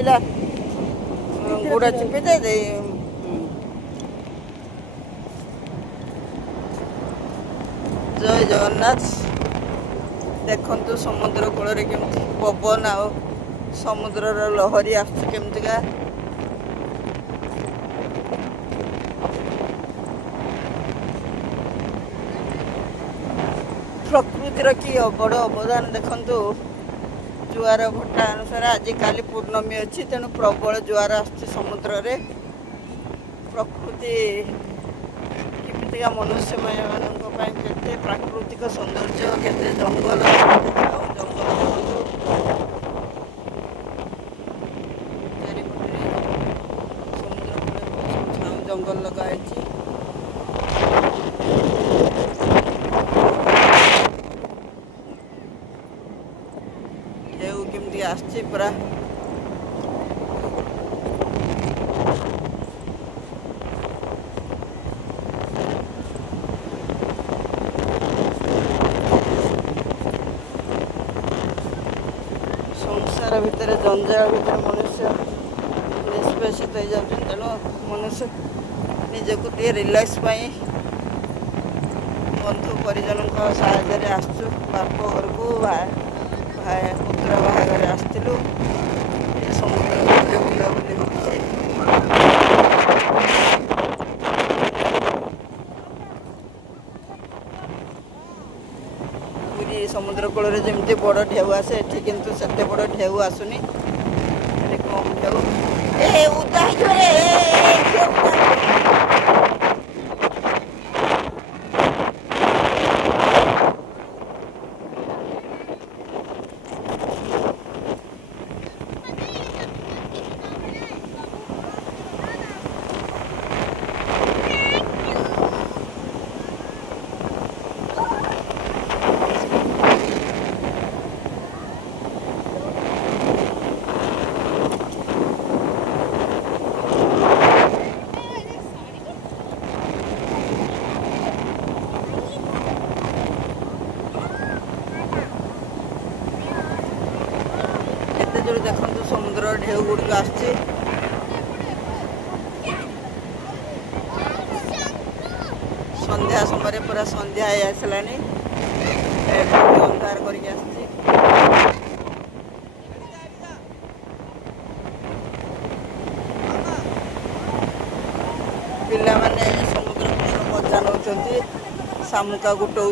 पहला गुड़ा चिपी दे दे। जय जगन्नाथ। देखु समुद्र कूल केमती पवन आ समुद्र लहरी आमतिका प्रकृतिर कि बड़ अवदान देखु। जुआर भट्टा अनुसार आज काली पूर्णमी अच्छी तेणु प्रबल जुआर आमुद्र रे प्रकृति केमितिका मनुष्य के प्राकृतिक सौंदर्य के जंगल समुद्र जंगल लगाई केमती आसची पूरा संसार भितर जंजाल भितर मनुष्य निष्पेषित हो जाते तेणु मनुष्य निजक टे रिलैक्स बंधु परिजन साहय आसु बाप घर को भाई पुत्र बाहागर आसलु समुद्र बुलाबुली पूरी समुद्र कूल जमी बड़ ढेउ आसे एठी किंतु सेते बड़ ढेउ आसुनी कम ढेउ ए उदा देखु समुद्र ढेउ गुड़िक आस संध्या समय पूरा संध्या आसला अंधार करके पिला माने समुद्र मजा नौ शामुका गुटौं।